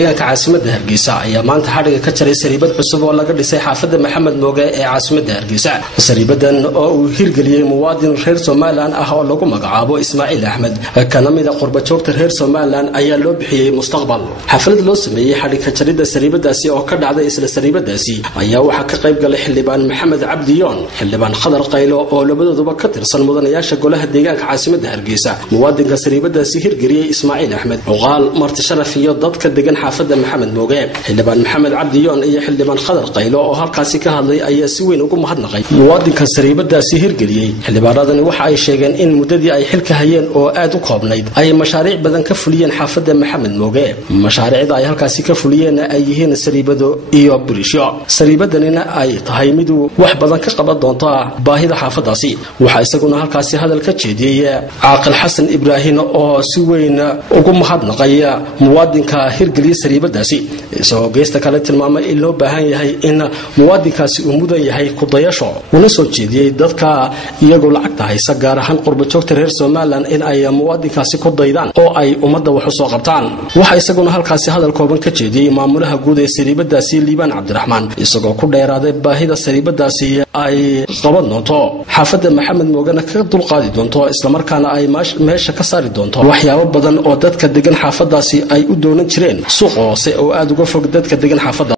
caasimada Hargeysa ayaa maanta xariga ka jaray sariibad cusub oo laga dhisay xaafada Maxamed Mooge ee caasimada Hargeysa. Sariibadan oo uu hirgeliyay muwaadin reer Soomaaliland ah oo lagu magacaabo Ismaaciil Axmed kana mid ah qurba joogta reer Soomaaliland ayaa loo bixiyay mustaqbal. Xaflad loo sameeyay xariga jarida sariibadaasi oo ka dhacday isla sariibadaasi ayaa waxa ka qayb galay xildhibaan Maxamed Cabdiyoon, xildhibaan Khadar Qaylo oo labadooduba ka tirsan mudanayaasha golaha deegaanka caasimada Hargeysa. Muwaadinka sariibadaasi hirgeliyay Ismaaciil Axmed oqaal marti sharaf iyo dadka degan xaafada Maxamed Mooge. xildhibaan Maxamed Cabdiyoon iyo xildhibaan Khadar Qaylo oo halkaasi ka hadlay ayaa si weyn ugu mahadnaqay muwaadinka sariibadaasi hirgeliyay. xildhibaanadani waxa ay sheegeen in muddadii ay xilka hayeen oo aad u koobnayd ay mashaariic badan ka fuliyeen xaafada Maxamed Mooge. mashaariicda ay halkaasi ka fuliyeen ay yihiin sariibado iyo burisho. sariibadanina ay tahay mid wax badan ka qaban doonta baahida xaafadaasi. waxa isaguna halkaasi hadal ka jeediyay Caaqil Xasan Ibraahim oo si weyn ugu mahadnaqay muwaadinka hirgeliyay sariibadaasi isagoo geesta kale tilmaamay in loo baahan yahay in muwaadinkaasi uu mudan yahay ku dayasho una soo jeediyay dadka iyagoo lacagta haysa gaar ahaan qurba joogta reer Soomaaliland in ay muwaadinkaasi ku daydaan oo ay ummadda wax u soo qabtaan. waxa isaguna halkaasi hadal kooban ka jeediyay maamulaha guud ee sariibadaasi Liibaan Cabdiraxmaan isagoo ku dheeraaday baahida sariibadaasi ay qaban doonto xaafada Maxamed Moogana ka dulqaadi doonto isla markaana ay meesha ka saari doonto waxyaabo badan oo dadka degan xaafadaasi ay u doonan jireen suuq hoose oo aad uga fog dadka degan xaafada.